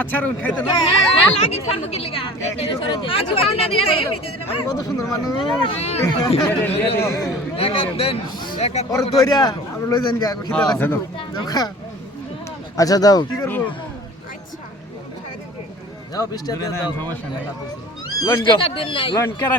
আচ্ছা রুন খাইতে কত আচ্ছা দাও লোন কেরা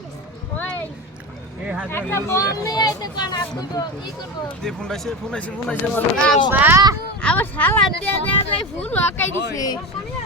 আমার সালা দিয়ে ফুল হকাই দিছে